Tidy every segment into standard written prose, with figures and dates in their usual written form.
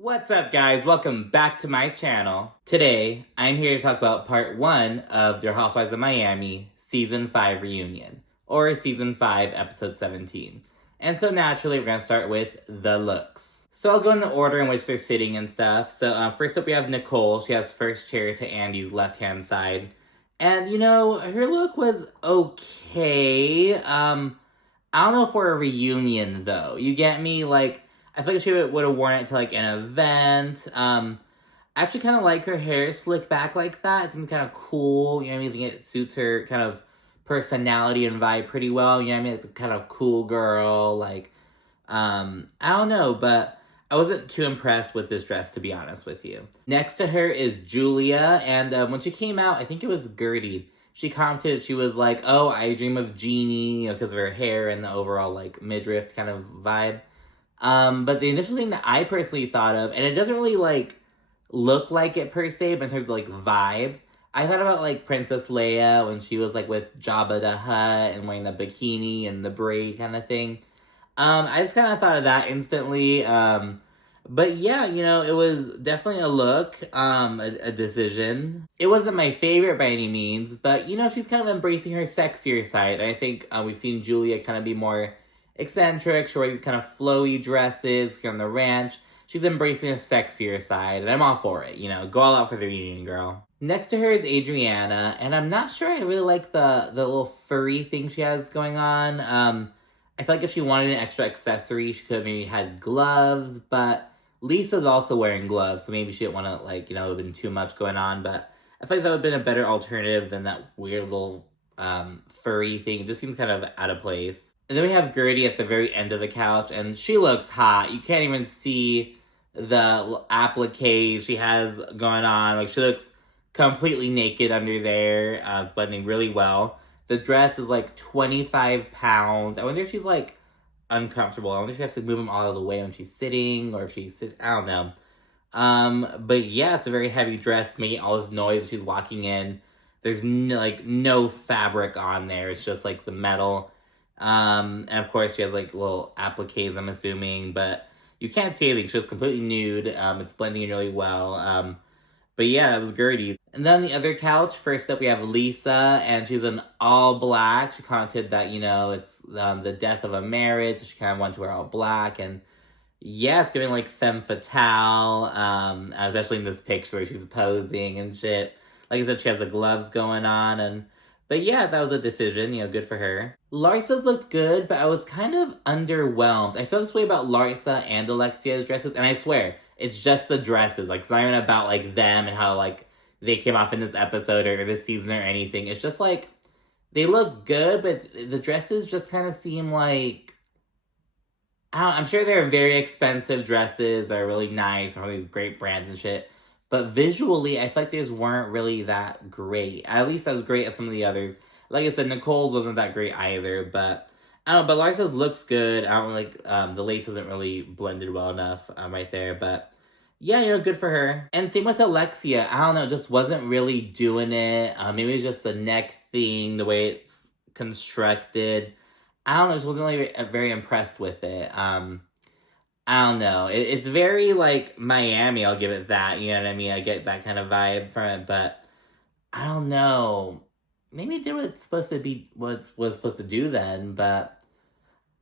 What's up, guys? Welcome back to my channel. Today, I'm here to talk about part 1 of Real Housewives of Miami Season 5 Reunion, or Season 5, Episode 17. And so naturally, we're going to start with the looks. So I'll go in the order in which they're sitting and stuff. So first up, we have Nicole. She has first chair to Andy's left-hand side. And, you know, her look was okay. I don't know for a reunion, though. You get me? Like, I feel like she would have worn it to, like, an event. I actually kind of like her hair slicked back like that. It seems kind of cool. You know what I mean? I think it suits her kind of personality and vibe pretty well. You know what I mean? Like, the kind of cool girl. Like, I don't know, but I wasn't too impressed with this dress, to be honest with you. Next to her is Julia, and when she came out, I think it was Gertie. She commented, she was like, oh, I dream of Jeannie, because of her hair and the overall, like, midriff kind of vibe. But the initial thing that I personally thought of, and it doesn't really, like, look like it per se, but in terms of, like, vibe, I thought about, like, Princess Leia when she was, like, with Jabba the Hutt and wearing the bikini and the braid kind of thing. I just kind of thought of that instantly. But yeah, you know, it was definitely a look, a decision. It wasn't my favorite by any means, but, you know, she's kind of embracing her sexier side. I think we've seen Julia kind of be more eccentric. She wears these kind of flowy dresses on the ranch. She's embracing a sexier side, and I'm all for it. You know, go all out for the reunion, girl. Next to her is Adriana, and I'm not sure I really like the little furry thing she has going on. I feel like if she wanted an extra accessory, she could have maybe had gloves, but Lisa's also wearing gloves, so maybe she didn't want to, like, you know, it would have been too much going on, but I feel like that would have been a better alternative than that weird little furry thing. It just seems kind of out of place. And then we have Gertie at the very end of the couch, and she looks hot. You can't even see the appliques she has going on. Like, she looks completely naked under there. It's blending really well. The dress is like 25 pounds. I wonder if she's like uncomfortable. I wonder if she has to move them all the way when she's sitting, or if she's sitting, I don't know. But yeah, it's a very heavy dress, making all this noise as she's walking in. There's no fabric on there. It's just like the metal. And of course she has like little appliques, I'm assuming, but you can't see anything. She's completely nude. It's blending in really well. But yeah, it was Gertie's. And then on the other couch, first up we have Lisa, and she's in all black. She commented that, you know, it's the death of a marriage, so she kind of wanted to wear all black, and yeah, it's giving like femme fatale, especially in this picture where she's posing and shit. Like I said, she has the gloves going on, but yeah, that was a decision, you know, good for her. Larsa's looked good, but I was kind of underwhelmed. I feel this way about Larsa and Alexia's dresses, and I swear, it's just the dresses. Like, it's not even about, like, them and how, like, they came off in this episode or this season or anything. It's just, like, they look good, but the dresses just kind of seem like, I'm sure they're very expensive dresses. They're really nice, and all these great brands and shit. But visually, I feel like they just weren't really that great. At least as great as some of the others. Like I said, Nicole's wasn't that great either, but I don't know, but Larsa's looks good. I don't like, the lace isn't really blended well enough right there, but yeah, you know, good for her. And same with Alexia. I don't know, just wasn't really doing it. Maybe it's just the neck thing, the way it's constructed. I don't know, just wasn't really very impressed with it. I don't know. It's very, like, Miami, I'll give it that. You know what I mean? I get that kind of vibe from it, but I don't know. Maybe it did what it's supposed to be, what it was supposed to do then, but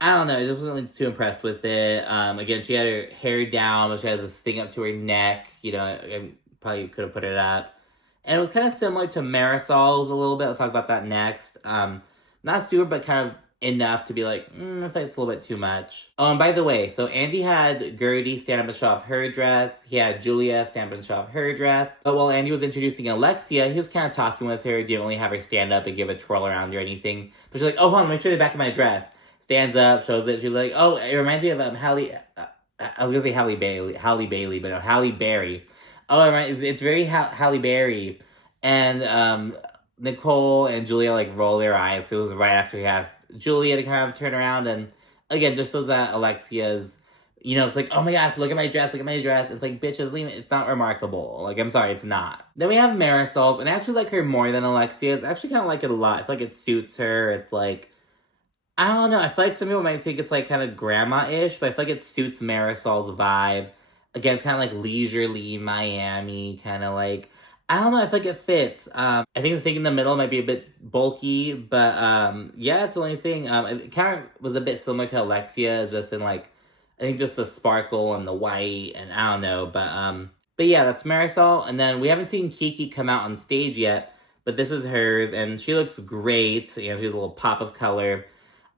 I don't know. I just wasn't really too impressed with it. Again, she had her hair down, but she has this thing up to her neck. You know, I probably could have put it up. And it was kind of similar to Marysol's a little bit. I'll talk about that next. Not super, but kind of enough to be like, I feel like it's a little bit too much. Oh, and by the way, so Andy had Gertie stand up and show off her dress. He had Julia stand up and show off her dress. But while Andy was introducing Alexia, he was kind of talking with her. Didn't really have her stand up and give a twirl around or anything. But she's like, oh, hold on, let me show you the back of my dress. Stands up, shows it. She's like, oh, it reminds me of Halle, I was going to say Halle Bailey, but no, Halle Berry. Oh, it's very Halle Berry. And, Nicole and Julia, like, roll their eyes, because it was right after he asked Julia to kind of turn around, and, again, just shows that Alexia's, you know, it's like, oh my gosh, look at my dress, It's like, bitches, leave it, it's not remarkable. Like, I'm sorry, it's not. Then we have Marysol's, and I actually like her more than Alexia's. I actually kind of like it a lot. It's like it suits her. It's like, I don't know, I feel like some people might think it's, like, kind of grandma-ish, but I feel like it suits Marysol's vibe. Again, it's kind of like leisurely Miami, kind of like, I don't know, I feel like it fits. I think the thing in the middle might be a bit bulky, but yeah, it's the only thing. It kind of was a bit similar to Alexia, just in like, I think just the sparkle and the white, and I don't know, but yeah, that's Marysol. And then we haven't seen Kiki come out on stage yet, but this is hers, and she looks great. You know, she has a little pop of color.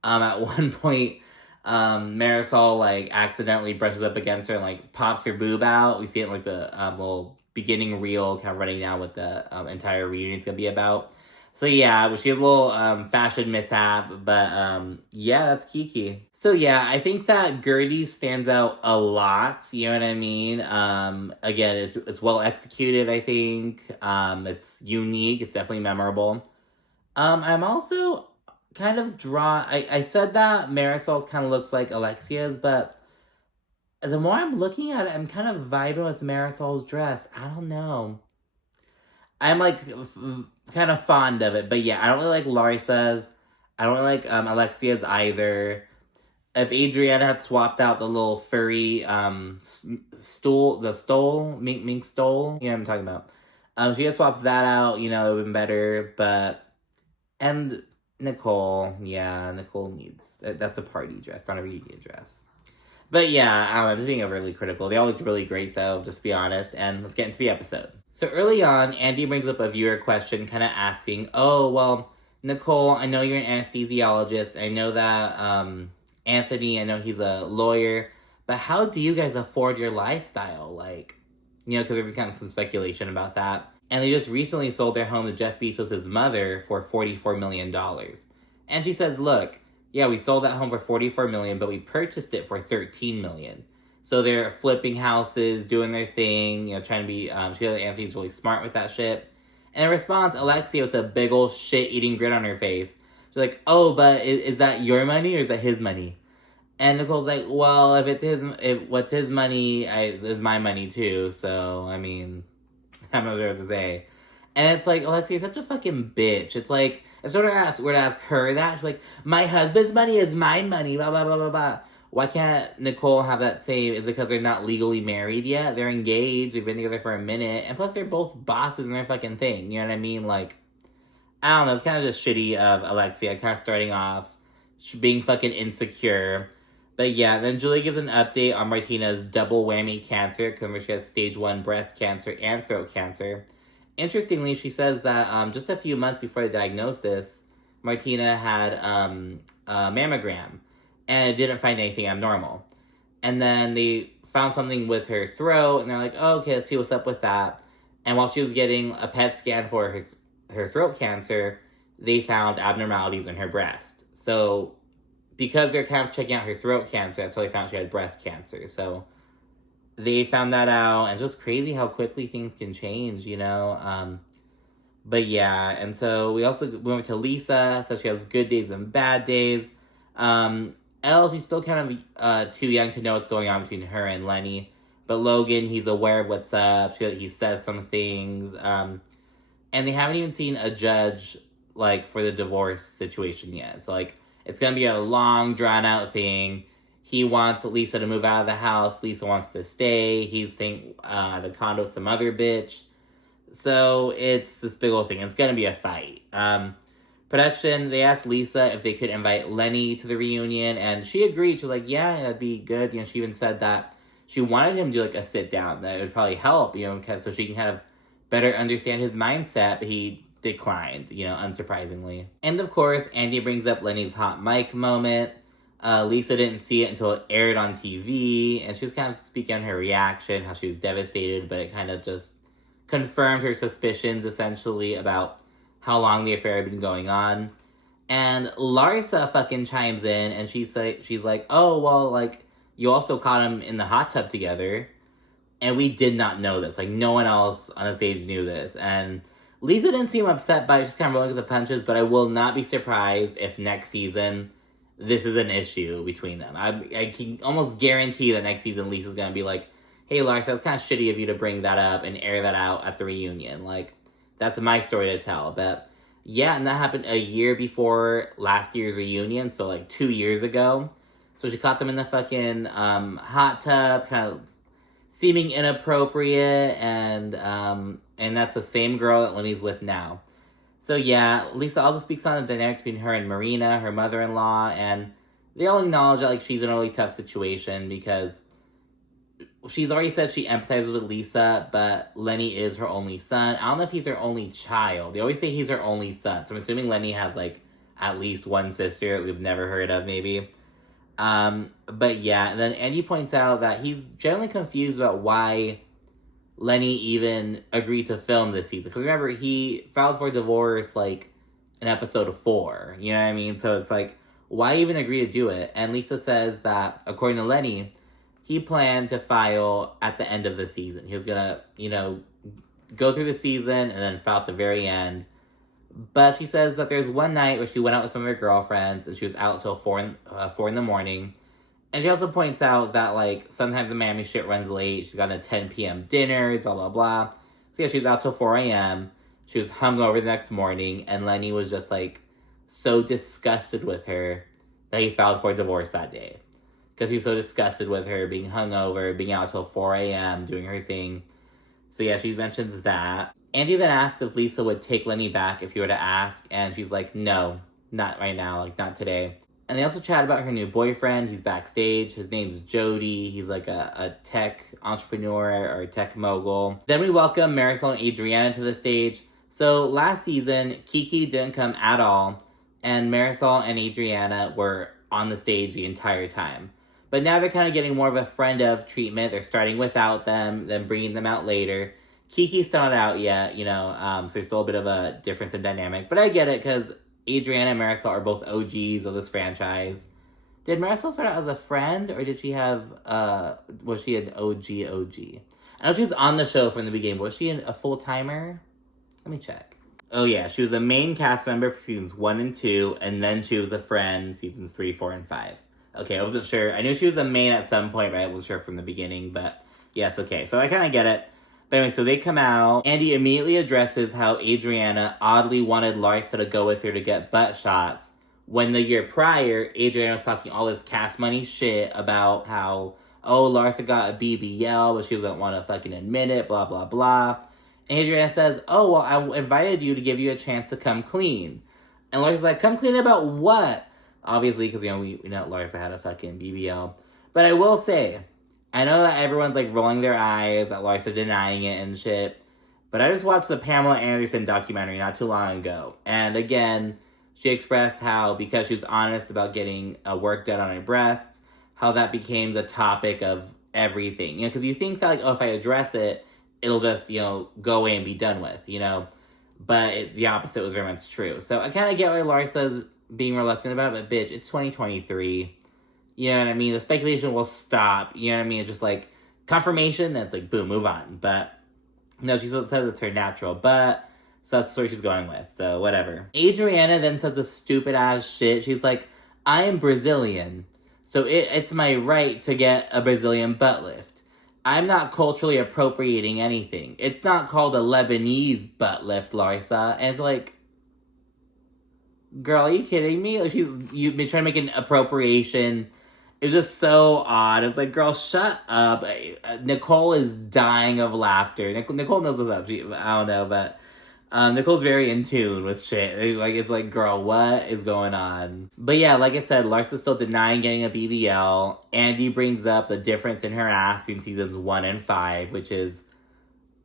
At one point, Marysol like accidentally brushes up against her and like pops her boob out. We see it in like the little beginning reel kind of running down what the entire reunion's gonna be about. So yeah, she has a little fashion mishap, but yeah, that's Kiki. So yeah, I think that Gertie stands out a lot, you know what I mean? Again, it's well executed, I think. It's unique, it's definitely memorable. I'm also kind of drawn. I said that Marysol's kind of looks like Alexia's, but the more I'm looking at it, I'm kind of vibing with Marysol's dress. I don't know. I'm like kind of fond of it, but yeah, I don't really like Larsa's. I don't really like Alexia's either. If Adriana had swapped out the little furry mink stole, you know what I'm talking about. She had swapped that out, you know, it would have been better, but. And Nicole, yeah, Nicole needs, that's a party dress, not a reunion dress. But yeah, I don't know, I'm just being overly critical. They all looked really great though, just to be honest, and let's get into the episode. So early on, Andy brings up a viewer question kind of asking, oh, well, Nicole, I know you're an anesthesiologist, I know that Anthony, I know he's a lawyer, but how do you guys afford your lifestyle? Like, you know, because there's kind of some speculation about that. And they just recently sold their home to Jeff Bezos' mother for $44 million. And she says, look, yeah, we sold that home for $44 million, but we purchased it for $13 million. So they're flipping houses, doing their thing, you know, trying to be, she knows Anthony's really smart with that shit. And in response, Alexia with a big old shit-eating grin on her face, she's like, oh, but is that your money or is that his money? And Nicole's like, well, what's his money is my money too, so, I mean... I'm not sure what to say. And it's like, Alexia's such a fucking bitch. It's like, if someone were to ask her that, she's like, my husband's money is my money, blah, blah, blah, blah, blah. Why can't Nicole have that same? Is it because they're not legally married yet? They're engaged, they've been together for a minute, and plus they're both bosses in their fucking thing, you know what I mean? Like, I don't know, it's kind of just shitty of Alexia, kind of starting off being fucking insecure. But yeah, then Julia gives an update on Martina's double whammy cancer, because she has stage 1 breast cancer and throat cancer. Interestingly, she says that just a few months before the diagnosis, Martina had a mammogram, and it didn't find anything abnormal. And then they found something with her throat, and they're like, oh, okay, let's see what's up with that. And while she was getting a PET scan for her throat cancer, they found abnormalities in her breast. So... because they're kind of checking out her throat cancer, that's how they found she had breast cancer. So they found that out, and it's just crazy how quickly things can change, you know? But yeah, and so we went to Lisa, so she has good days and bad days. Elle, she's still kind of too young to know what's going on between her and Lenny. But Logan, he's aware of what's up. He says some things. And they haven't even seen a judge, like, for the divorce situation yet. So, like, it's going to be a long, drawn-out thing. He wants Lisa to move out of the house. Lisa wants to stay. He's staying at the condo with some other bitch. So it's this big old thing. It's going to be a fight. Production, they asked Lisa if they could invite Lenny to the reunion, and she agreed. She's like, yeah, that'd be good. You know, she even said that she wanted him to do, like, a sit-down. That it would probably help, you know, so she can kind of better understand his mindset, but he declined, you know, unsurprisingly. And of course, Andy brings up Lenny's hot mic moment. Lisa didn't see it until it aired on TV, and she was kind of speaking on her reaction, how she was devastated, but it kind of just confirmed her suspicions, essentially, about how long the affair had been going on. And Larsa fucking chimes in, and she's like, oh, well, like, you also caught him in the hot tub together, and we did not know this. Like, no one else on the stage knew this, and Lisa didn't seem upset by it, just kind of rolling with the punches, but I will not be surprised if next season this is an issue between them. I can almost guarantee that next season Lisa's going to be like, hey, Larsa, it was kind of shitty of you to bring that up and air that out at the reunion. Like, that's my story to tell. But yeah, and that happened a year before last year's reunion, so like 2 years ago. So she caught them in the fucking hot tub, kind of seeming inappropriate, and that's the same girl that Lenny's with now. So yeah, Lisa also speaks on the dynamic between her and Marina, her mother-in-law, and they all acknowledge that like she's in a really tough situation because she's already said she empathizes with Lisa, but Lenny is her only son. I don't know if he's her only child. They always say he's her only son, so I'm assuming Lenny has like at least one sister we've never heard of, maybe. But yeah, and then Andy points out that he's generally confused about why Lenny even agreed to film this season. Because remember, he filed for divorce like in episode 4. You know what I mean? So it's like, why even agree to do it? And Lisa says that, according to Lenny, he planned to file at the end of the season. He was gonna, go through the season and then file at the very end. But she says that there's one night where she went out with some of her girlfriends and she was out till 4 in the morning. And she also points out that, like, sometimes the Miami shit runs late. She's got a 10 p.m. dinner, blah, blah, blah. So, yeah, she was out till 4 a.m. She was hungover the next morning. And Lenny was just, like, so disgusted with her that he filed for divorce that day. Because he was so disgusted with her being hungover, being out till 4 a.m., doing her thing. So, yeah, she mentions that. Andy then asks if Lisa would take Lenny back if he were to ask. And she's like, no, not right now, like, not today. And they also chat about her new boyfriend. He's backstage. His name's Jody. He's like a tech entrepreneur or a tech mogul. Then we welcome Marysol and Adriana to the stage. So last season, Kiki didn't come at all. And Marysol and Adriana were on the stage the entire time. But now they're kind of getting more of a friend of treatment. They're starting without them, then bringing them out later. Kiki's still not out yet, so there's still a bit of a difference in dynamic. But I get it, because Adriana and Marysol are both OGs of this franchise. Did Marysol start out as a friend, or did she have, was she an OG? I know she was on the show from the beginning, but was she a full-timer? Let me check. Oh yeah, she was a main cast member for seasons 1 and 2, and then she was a friend seasons 3, 4, and 5. Okay, I wasn't sure. I knew she was a main at some point, but I wasn't sure from the beginning, but yes, okay. So I kind of get it. But anyway, so they come out. Andy immediately addresses how Adriana oddly wanted Larsa to go with her to get butt shots, when the year prior, Adriana was talking all this cast money shit about how, oh, Larsa got a BBL, but she doesn't want to fucking admit it, blah, blah, blah. And Adriana says, oh, well, I invited you to give you a chance to come clean. And Larsa's like, come clean about what? Obviously, because, we know Larsa had a fucking BBL. But I will say, I know that everyone's, like, rolling their eyes at Larsa denying it and shit, but I just watched the Pamela Anderson documentary not too long ago. And again, she expressed how, because she was honest about getting work done on her breasts, how that became the topic of everything. Because you think that, like, oh, if I address it, it'll just, go away and be done with, But the opposite was very much true. So I kind of get why Larsa's being reluctant about it, but bitch, it's 2023. You know what I mean? The speculation will stop. You know what I mean? It's just like confirmation, then it's like, boom, move on. But no, she still says it's her natural, but so that's the story she's going with. So whatever. Adriana then says this stupid ass shit. She's like, I am Brazilian, so it's my right to get a Brazilian butt lift. I'm not culturally appropriating anything. It's not called a Lebanese butt lift, Larsa. And it's like, girl, are you kidding me? Like, you've been trying to make an appropriation. It was just so odd. It was like, girl, shut up. Nicole is dying of laughter. Nicole knows what's up. I don't know, but Nicole's very in tune with shit. It's like, girl, what is going on? But yeah, like I said, Larsa's still denying getting a BBL. Andy brings up the difference in her ass between seasons 1 and 5, which is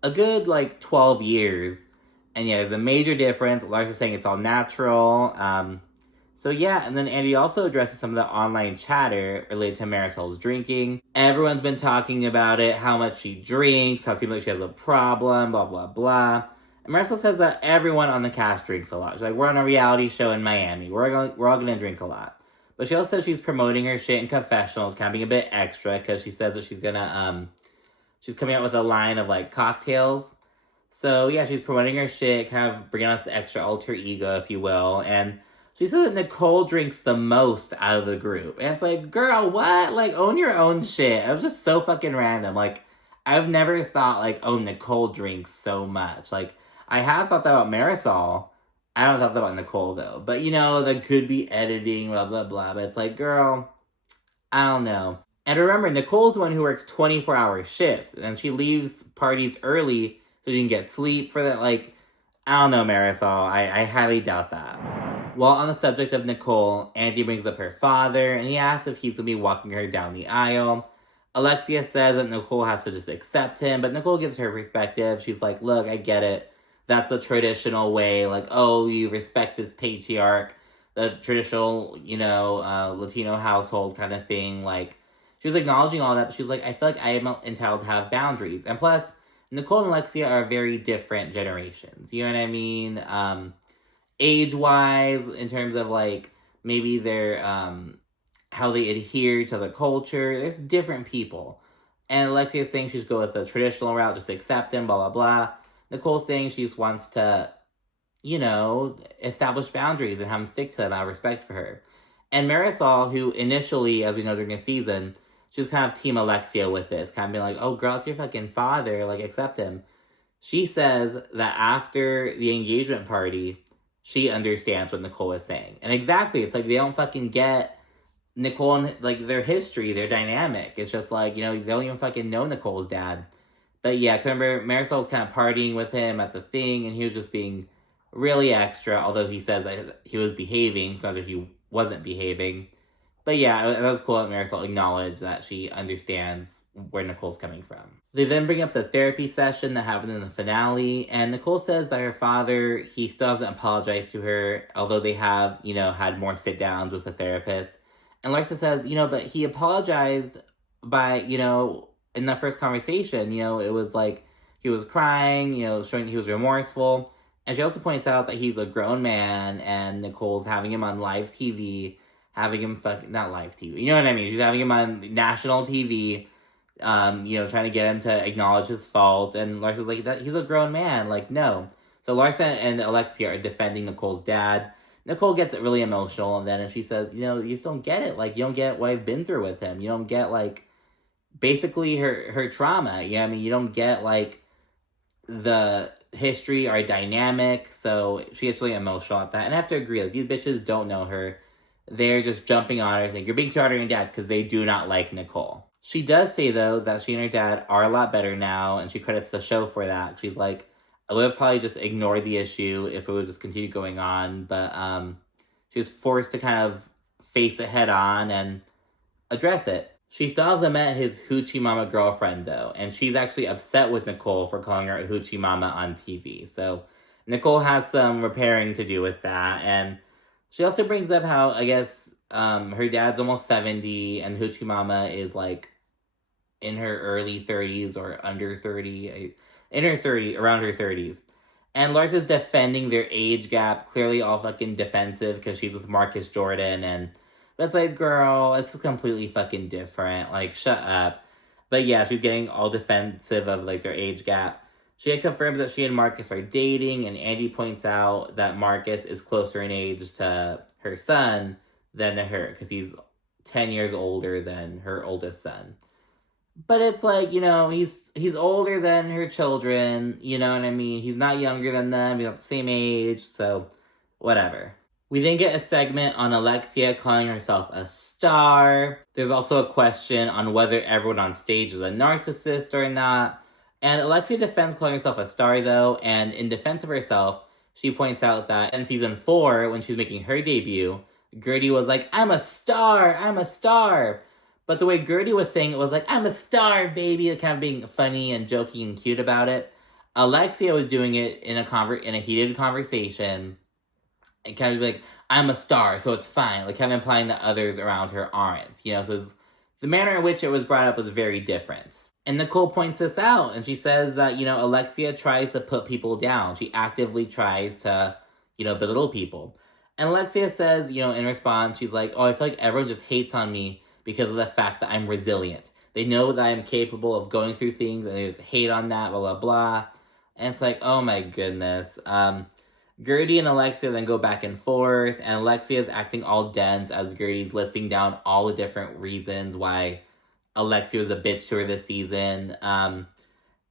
a good, 12 years. And yeah, there's a major difference. Larsa's saying it's all natural. So yeah, and then Andy also addresses some of the online chatter related to Marysol's drinking. Everyone's been talking about it, how much she drinks, how it seems like she has a problem, blah, blah, blah. And Marysol says that everyone on the cast drinks a lot. She's like, we're on a reality show in Miami. We're all gonna drink a lot. But she also says she's promoting her shit in confessionals, kind of being a bit extra, because she says that she's gonna, she's coming out with a line of, cocktails. So, yeah, she's promoting her shit, kind of bringing out the extra alter ego, if you will. And she said that Nicole drinks the most out of the group. And it's like, girl, what? Own your own shit. It was just so fucking random. I've never thought, oh, Nicole drinks so much. I have thought that about Marysol. I don't thought that about Nicole, though. But, that could be editing, blah, blah, blah. But it's like, girl, I don't know. And remember, Nicole's the one who works 24-hour shifts, and she leaves parties early so she can get sleep for that. Like, I don't know, Marysol. I highly doubt that. While on the subject of Nicole, Andy brings up her father, and he asks if he's going to be walking her down the aisle. Alexia says that Nicole has to just accept him, but Nicole gives her perspective. She's like, look, I get it. That's the traditional way. Like, oh, you respect this patriarch, the traditional, Latino household kind of thing. Like, she was acknowledging all that, but she was like, I feel like I am entitled to have boundaries. And plus, Nicole and Alexia are very different generations. You know what I mean? Age-wise, in terms of, like, maybe their, how they adhere to the culture. There's different people. And Alexia's saying she's go with the traditional route, just accept him, blah, blah, blah. Nicole's saying she just wants to, establish boundaries and have him stick to them out of respect for her. And Marysol, who initially, as we know during the season, she's kind of team Alexia with this, kind of being like, oh, girl, it's your fucking father, like, accept him. She says that after the engagement party, she understands what Nicole is saying. And exactly, it's like they don't fucking get Nicole and, like, their history, their dynamic. It's just like, they don't even fucking know Nicole's dad. But yeah, remember, Marysol was kind of partying with him at the thing, and he was just being really extra, although he says that he was behaving, so not that he wasn't behaving. But yeah, that was cool that Marysol acknowledged that she understands where Nicole's coming from. They then bring up the therapy session that happened in the finale, and Nicole says that her father, he still hasn't apologized to her, although they have, had more sit-downs with the therapist. And Larsa says, but he apologized by, in the first conversation, it was like he was crying, showing he was remorseful. And she also points out that he's a grown man, and Nicole's having him on live TV, having him not live TV, you know what I mean? She's having him on national TV, trying to get him to acknowledge his fault. And Larsa's like, that he's a grown man, like, no. So Larsa and Alexia are defending Nicole's dad. Nicole gets really emotional, and then she says, you just don't get it. Like, you don't get what I've been through with him. You don't get, like, basically her trauma. You don't get, like, the history or dynamic. So she gets really emotional at that. And I have to agree, like, these bitches don't know her. They're just jumping on her, saying, you're being too hard on your dad, because they do not like Nicole. She does say, though, that she and her dad are a lot better now, and she credits the show for that. She's like, I would have probably just ignored the issue if it would just continue going on, but she was forced to kind of face it head on and address it. She still hasn't met his hoochie mama girlfriend, though, and she's actually upset with Nicole for calling her a hoochie mama on TV. So Nicole has some repairing to do with that, and she also brings up how, I guess, her dad's almost 70, and hoochie mama is, like, in her early 30s or under 30, around her 30s. And Larsa's defending their age gap, clearly all fucking defensive because she's with Marcus Jordan, and it's like, girl, it's completely fucking different. Like, shut up. But yeah, she's getting all defensive of, like, their age gap. She confirms that she and Marcus are dating, and Andy points out that Marcus is closer in age to her son than to her, because he's 10 years older than her oldest son. But it's like, he's older than her children, you know what I mean? He's not younger than them, he's not the same age, so whatever. We then get a segment on Alexia calling herself a star. There's also a question on whether everyone on stage is a narcissist or not. And Alexia defends calling herself a star, though, and in defense of herself, she points out that in season 4, when she's making her debut, Gertie was like, I'm a star, I'm a star. But the way Gertie was saying it was like, I'm a star, baby, kind of being funny and joking and cute about it. Alexia was doing it in a heated conversation, and kind of like, I'm a star, so it's fine. Like, kind of implying that others around her aren't. So the manner in which it was brought up was very different. And Nicole points this out, and she says that, Alexia tries to put people down. She actively tries to, belittle people. And Alexia says, in response, she's like, oh, I feel like everyone just hates on me because of the fact that I'm resilient. They know that I'm capable of going through things, and they just hate on that, blah, blah, blah. And it's like, oh my goodness. Gertie and Alexia then go back and forth, and Alexia is acting all dense as Gertie's listing down all the different reasons why Alexia was a bitch to her this season. And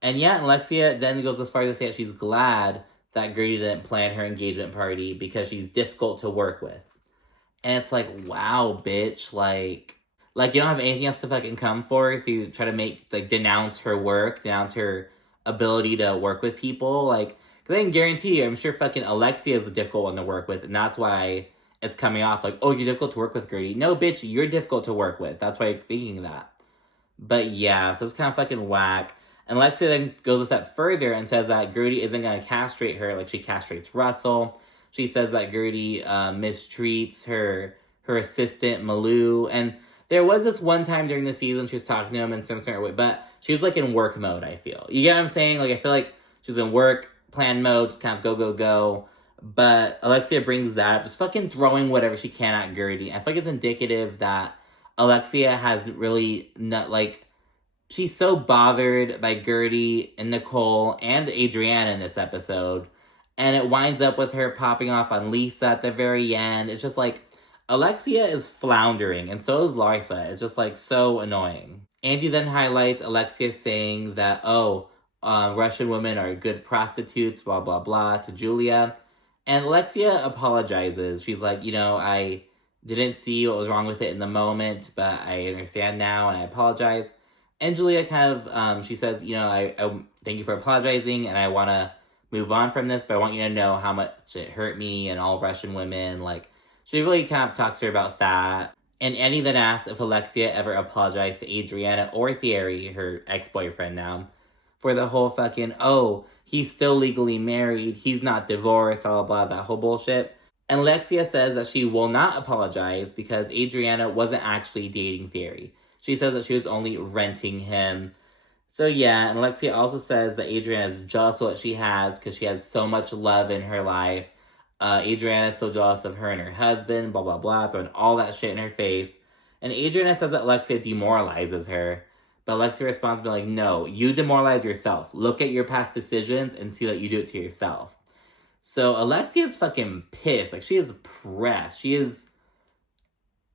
yeah, Alexia then goes as far as to say that she's glad that Gertie didn't plan her engagement party because she's difficult to work with. And it's like, wow, bitch, like, Like, you don't have anything else to fucking come for, so you try to denounce her work, denounce her ability to work with people. Like, because I can guarantee you, I'm sure fucking Alexia is the difficult one to work with, and that's why it's coming off like, oh, you're difficult to work with, Gertie. No, bitch, you're difficult to work with. That's why you're thinking that. But yeah, so it's kind of fucking whack. And Alexia then goes a step further and says that Gertie isn't going to castrate her like she castrates Russell. She says that Gertie mistreats her assistant, Malou. And there was this one time during the season she was talking to him in some certain way, but she was like in work mode, I feel. You get what I'm saying? Like, I feel like she's in work, plan mode, just kind of go, go, go. But Alexia brings that up, just fucking throwing whatever she can at Gertie. I feel like it's indicative that Alexia has really not, like, she's so bothered by Gertie and Nicole and Adriana in this episode. And it winds up with her popping off on Lisa at the very end. It's just like, Alexia is floundering, and so is Larsa. It's just like so annoying. Andy then highlights Alexia saying that, Russian women are good prostitutes, blah, blah, blah, to Julia. And Alexia apologizes. She's like, I didn't see what was wrong with it in the moment, but I understand now and I apologize. And Julia kind of, she says, I thank you for apologizing and I want to move on from this, but I want you to know how much it hurt me and all Russian women. Like, she really kind of talks to her about that. And Annie then asks if Alexia ever apologized to Adriana or Thierry, her ex-boyfriend now, for the whole fucking, he's still legally married, he's not divorced, blah, blah, blah, that whole bullshit. And Alexia says that she will not apologize because Adriana wasn't actually dating Thierry. She says that she was only renting him. So yeah, and Alexia also says that Adriana is jealous of what she has because she has so much love in her life. Adriana is so jealous of her and her husband, blah, blah, blah, throwing all that shit in her face. And Adriana says that Alexia demoralizes her. But Alexia responds by like, no, you demoralize yourself. Look at your past decisions and see that you do it to yourself. So Alexia's fucking pissed. Like, she is pressed. She is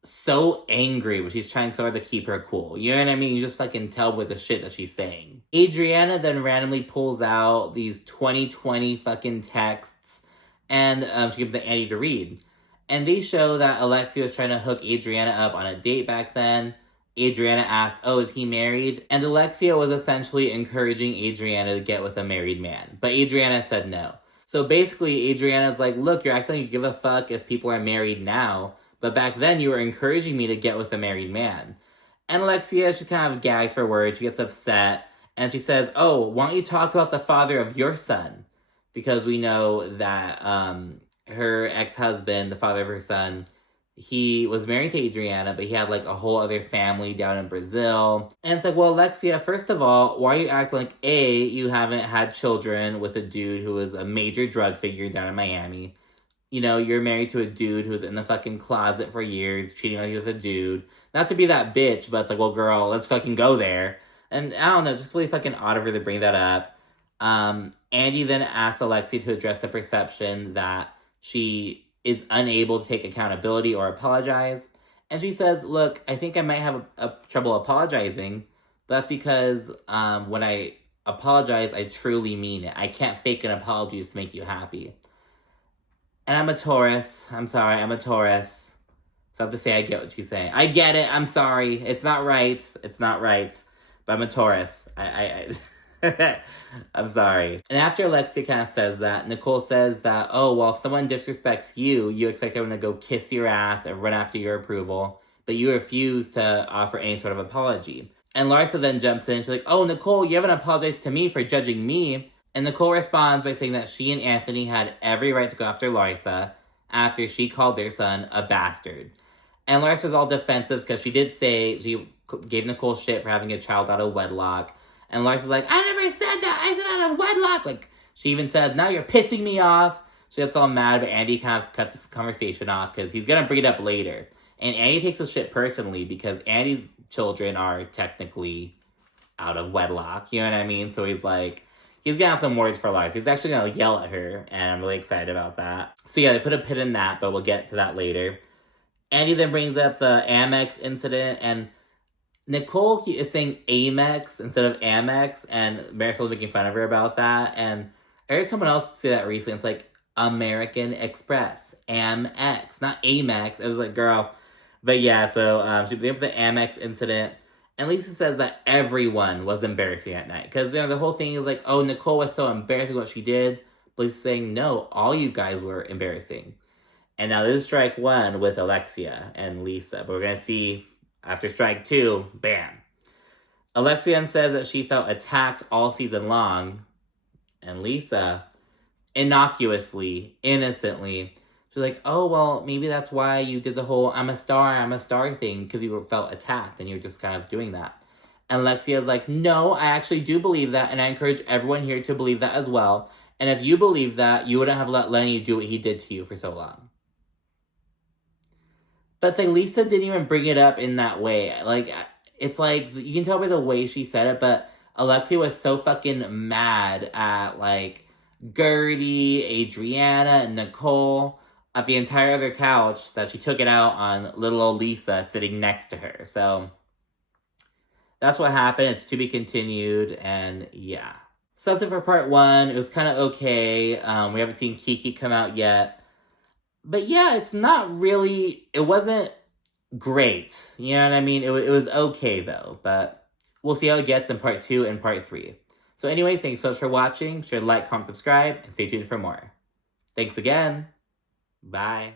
so angry, but she's trying so hard to keep her cool. You know what I mean? You just fucking tell with the shit that she's saying. Adriana then randomly pulls out these 2020 fucking texts, and she gives them to Andy to read. And they show that Alexia was trying to hook Adriana up on a date back then. Adriana asked, is he married? And Alexia was essentially encouraging Adriana to get with a married man. But Adriana said no. So basically, Adriana's like, look, you're acting like you give a fuck if people are married now. But back then, you were encouraging me to get with a married man. And Alexia, she kind of gagged for words. She gets upset. And she says, why don't you talk about the father of your son? Because we know that her ex-husband, the father of her son, he was married to Adriana, but he had like a whole other family down in Brazil. And it's like, well, Alexia, first of all, why are you acting like, you haven't had children with a dude who was a major drug figure down in Miami? You're married to a dude who was in the fucking closet for years, cheating on you with a dude. Not to be that bitch, but it's like, well, girl, let's fucking go there. And I don't know, just really fucking odd of her to bring that up. Andy then asks Alexia to address the perception that she is unable to take accountability or apologize. And she says, look, I think I might have a trouble apologizing, but that's because when I apologize, I truly mean it. I can't fake an apology just to make you happy. And I'm a Taurus. I'm sorry, I'm a Taurus. So I have to say I get what she's saying. I get it, I'm sorry. It's not right. It's not right. But I'm a Taurus. I'm sorry. And after Alexia kind of says that, Nicole says that, if someone disrespects you, you expect them to go kiss your ass and run after your approval, but you refuse to offer any sort of apology. And Larsa then jumps in. She's like, Nicole, you haven't apologized to me for judging me. And Nicole responds by saying that she and Anthony had every right to go after Larsa after she called their son a bastard. And Larsa's all defensive because she did say she gave Nicole shit for having a child out of wedlock. And Larsa's like, I never said that. I said out of wedlock. Like, she even said, now you're pissing me off. She gets all mad, but Andy kind of cuts this conversation off because he's going to bring it up later. And Andy takes the shit personally because Andy's children are technically out of wedlock. You know what I mean? So he's like, he's going to have some words for Larsa. He's actually going to yell at her, and I'm really excited about that. So yeah, they put a pin in that, but we'll get to that later. Andy then brings up the Amex incident, and Nicole is saying Amex instead of Amex, and Marysol's making fun of her about that. And I heard someone else say that recently. It's like American Express, Amex, not Amex. It was like, girl. But yeah, so she blamed the Amex incident. And Lisa says that everyone was embarrassing at night. Because, the whole thing is like, oh, Nicole was so embarrassing what she did. But Lisa's saying, no, all you guys were embarrassing. And now this is strike one with Alexia and Lisa. But we're going to see after strike two, bam. Alexia says that she felt attacked all season long. And Lisa, innocuously, innocently, she's like, oh, well, maybe that's why you did the whole I'm a star thing, because you felt attacked and you're just kind of doing that. And Alexia's like, no, I actually do believe that, and I encourage everyone here to believe that as well. And if you believe that, you wouldn't have let Lenny do what he did to you for so long. But it's like Lisa didn't even bring it up in that way. Like, it's like, you can tell by the way she said it, but Alexia was so fucking mad at, like, Gertie, Adriana, and Nicole at the entire other couch that she took it out on little old Lisa sitting next to her. So that's what happened. It's to be continued, and yeah. So that's it for part one. It was kind of okay. We haven't seen Kiki come out yet. But yeah, it's not really, it wasn't great. You know what I mean? It was okay though, but we'll see how it gets in part two and part three. So anyways, thanks so much for watching. Be sure to like, comment, subscribe, and stay tuned for more. Thanks again. Bye.